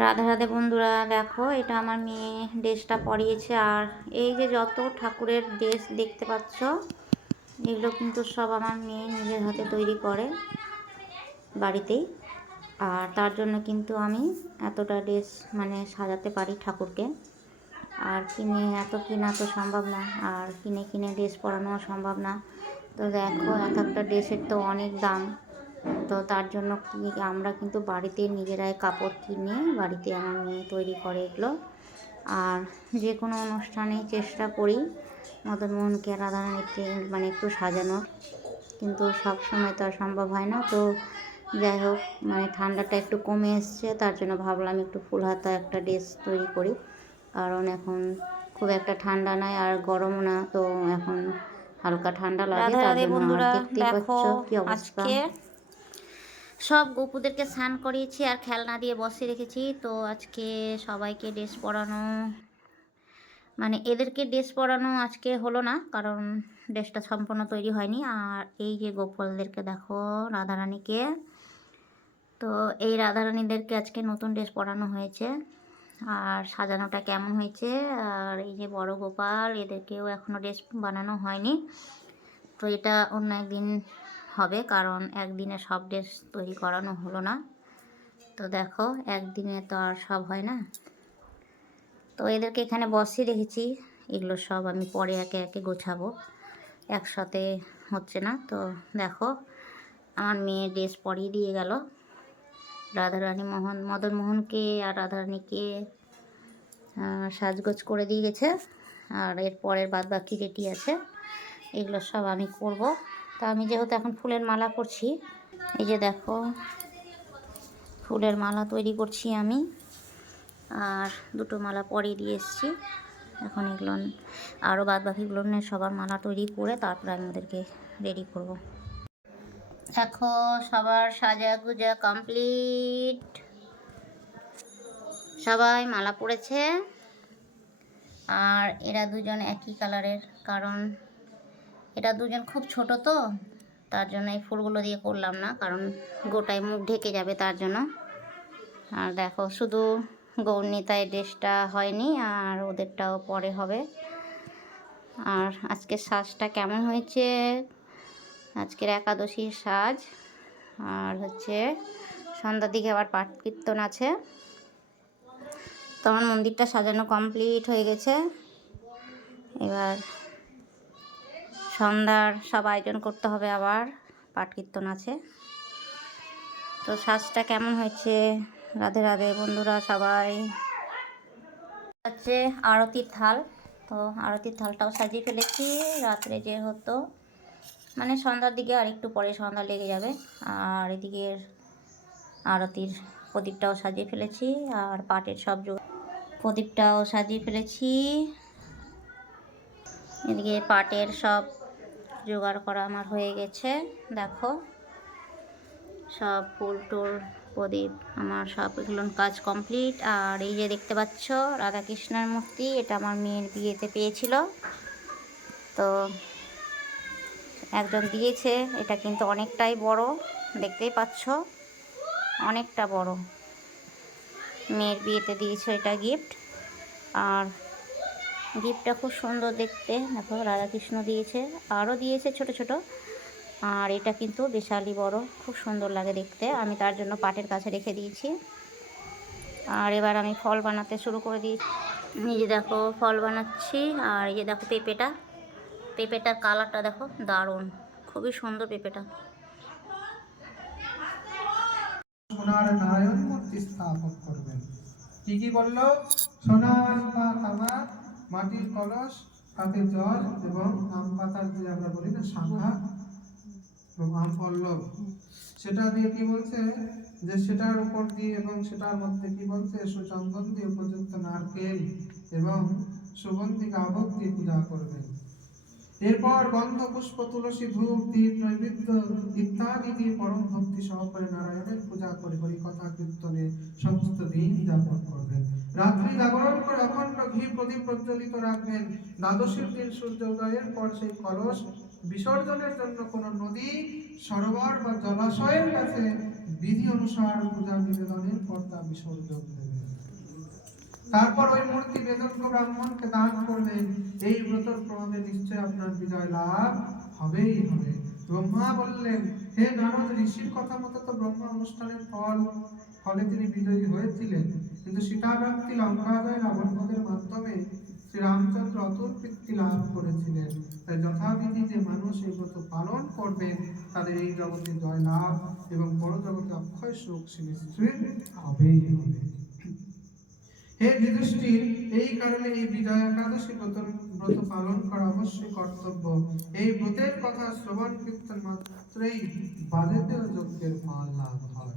রাধে রাধে বন্ধুরা, দেখো এটা আমার মেয়ে ড্রেসটা পরিয়েছে। আর এই যে যত ঠাকুরের ড্রেস দেখতে পাচ্ছ, এগুলো কিন্তু সব আমার মেয়ে নিজের হাতে তৈরি করে বাড়িতেই। আর তার জন্য কিন্তু আমি এতটা ড্রেস সাজাতে পারি ঠাকুরকে। আর এত কিনা তো সম্ভব না, আর কিনে কিনে ড্রেস পরানো সম্ভব না। তো দেখো, এক একটা ড্রেসের তো অনেক দাম। তো তার জন্য আমরা কিন্তু বাড়িতে নিজেরাই কাপড় কিনে বাড়িতে আমার মেয়ে তৈরি করে এগুলো। আর যে কোনো অনুষ্ঠানে চেষ্টা করি মদনমোহনকে রাধারানীকে একটু সাজানোর, কিন্তু সব সময় তো আর সম্ভব হয় না। তো যাই হোক, ঠান্ডাটা একটু কমে এসছে, তার জন্য ভাবলাম একটু ফুল হাতা একটা ড্রেস তৈরি করি। কারণ এখন খুব একটা ঠান্ডা নাই আর গরমও না, তো এখন হালকা ঠান্ডা লাগে। তার জন্য আর দেখতেই পাচ্ছ কি অবস্থা। সব গপুদেরকে স্নান করিয়েছি আর খেলনা দিয়ে বসিয়ে রেখেছি। তো আজকে সবাইকে ড্রেস পরানো, এদেরকে ড্রেস পরানো আজকে হলো না, কারণ ড্রেসটা সম্পূর্ণ তৈরি হয়নি। আর এই যে গোপালদেরকে দেখো, রাধারানীকে, তো এই রাধারানীদেরকে আজকে নতুন ড্রেস পরানো হয়েছে। আর সাজানোটা কেমন হয়েছে। আর এই যে বড় গোপাল, এদেরকেও এখনও ড্রেস বানানো হয়নি। তো এটা অন্য একদিন হবে, কারণ একদিনে সব ড্রেস তৈরি করানো হলো না। তো দেখো, একদিনে তো আর সব হয় না। তো এদেরকে এখানে বসিয়ে রেখেছি, এগুলো সব আমি পরে একে একে গোছাবো, একসাথে হচ্ছে না। তো দেখো, আমার মেয়ে ড্রেস পরিয়ে দিয়ে গেল রাধারানী মদনমোহনকে, আর রাধারানীকে সাজগোজ করে দিয়ে গেছে। আর এর পরের বাদ বাকি যেটি আছে এগুলো সব আমি করব। তা আমি যেহেতু এখন ফুলের মালা করছি, এই যে দেখো ফুলের মালা তৈরি করছি আমি, আর দুটো মালা পরিয়ে দিয়ে এসেছি। এখন এগুলো আরও বাদ বাকিগুলো সবার মালা তৈরি করে তারপরে আমি ওদেরকে রেডি করব। দেখো, সবার সাজা গুজা কমপ্লিট, সবাই মালা পরেছে। আর এরা দুজন একই কালারের, কারণ এরা দুজন খুব ছোট, তো তার জন্য এই ফুলগুলো দিয়ে করলাম না, কারণ গোটায় মুখ ঢেকে যাবে তার জন্য। আর দেখো, শুধু গৌরনীতায় ড্রেসটা হয়নি, আর ওদেরটাও পরে হবে। আর আজকের সাজটা কেমন হয়েছে, আজকের একাদশীর সাজ। আর হচ্ছে সন্ধ্যার দিকে আবার পাঠ কীর্তন আছে। তো আমার মন্দিরটা সাজানো কমপ্লিট হয়ে গেছে। এবার সন্ধ্যার সব আয়োজন করতে হবে, আবার পাঠ কীর্তন আছে। তো সাজটা কেমন হয়েছে, রাধে রাধে বন্ধুরা সবাই। হচ্ছে আরতির থাল, তো আরতির থালটাও সাজিয়ে ফেলেছি। রাত্রে যে হতো সন্ধ্যার দিকে, আর একটু পরে সন্ধ্যা লেগে যাবে। আর এদিকে আরতির প্রদীপটাও সাজিয়ে ফেলেছি, আর পাটের সব প্রদীপটাও সাজিয়ে ফেলেছি। এদিকে পাটের সব জোগাড় করা আমার হয়ে গেছে। দেখো, সব ফুল টুল প্রদীপ আমার সব এগুলো কাজ কমপ্লিট। আর এই যে দেখতে পাচ্ছ রাধাকৃষ্ণের মূর্তি, এটা আমার মেয়ের বিয়েতে পেয়েছিল, তো একজন দিয়েছে। এটা কিন্তু অনেকটাই বড়, দেখতেই পাচ্ছ অনেকটা বড়। মেয়ের বিয়েতে দিয়েছে এটা গিফট। আর গিফটটা খুব সুন্দর দেখতে, দেখো রাধাকৃষ্ণ দিয়েছে, আরও দিয়েছে ছোট ছোট। আর এটা কিন্তু বিশালই বড়, খুব সুন্দর লাগে দেখতে। আমি তার জন্য পাটের কাছে রেখে দিয়েছি। আর এবার আমি ফল বানাতে শুরু করে দিয়েছি। নিজে দেখো ফল বানাচ্ছি। আর এই যে দেখো পেঁপেটার কালারটা দেখো, দারুণ, খুবই সুন্দর পেঁপেটা। সোনার নারায়ণ মূর্তি স্থাপন করবেন। কি কি বললো? সোনার তামা, মাটির কলস, তাতে জল এবং আম পাতার যে আমরা বলি না শাখা এবং আম পল্লব, সেটা দিয়ে কি বলছে যে সেটার উপর দিয়ে এবং সেটার মধ্যে কি বলছে সুচন্দন দিয়ে উপযুক্ত নারকেল এবং সুগন্ধি গাভক দিয়ে পূজা করবেন। এরপর গন্ধ পুষ্প তুলসী ধূপ দীপ নৈবেদ্য ইত্যাদি দিয়ে পরম ভক্তি সহকারে নারায়ণের পূজা করে হরি কথা কীর্তনে সমস্ত দিন যাপন করবেন। রাত্রি জাগরণ করে অখণ্ড ঘি প্রদীপ প্রজ্বলিত রাখবেন। দ্বাদশীর দিন সূর্য উদয়ের পর সেই কলস বিসর্জনের জন্য কোনো নদী, সরোবর বা জলাশয়ের কাছে বিধি অনুসার পূজা নিবেদনের পর তা বিসর্জন দেবেন। তারপর ওই মূর্তি বেদজ্ঞ ব্রাহ্মণকে দান করবেন। এই ব্রতর প্রভাবে নিশ্চয় আপনার বিজয় লাভ হবেই হবে। ব্রহ্মা বললেন, হে নারদ, ঋষির কথা মতো তো ব্রহ্মা অনুষ্ঠানের ফলে তিনি বিজয়ী হয়েছিলেন, কিন্তু সীতাব্রাপ্তি, লঙ্কাজয়, রাবণবধের মাধ্যমে শ্রীরামচন্দ্র অতুল কীর্তি লাভ করেছিলেন। তাই যথাবিধি যে মানুষ এই ব্রত পালন করবেন তাদের এই জগতে জয় লাভ এবং বড় জগতে অক্ষয় সুখ সুনিশ্চিত হবেই হবে। হে যুধিষ্ঠির, এই কারণে এই বিজয়া একাদশী ব্রত পালন করা অবশ্যই কর্তব্য। এই ব্রতের কথা শ্রবণ কীর্তন মাত্রই বাজেতেও যজ্ঞের ফল লাভ হয়।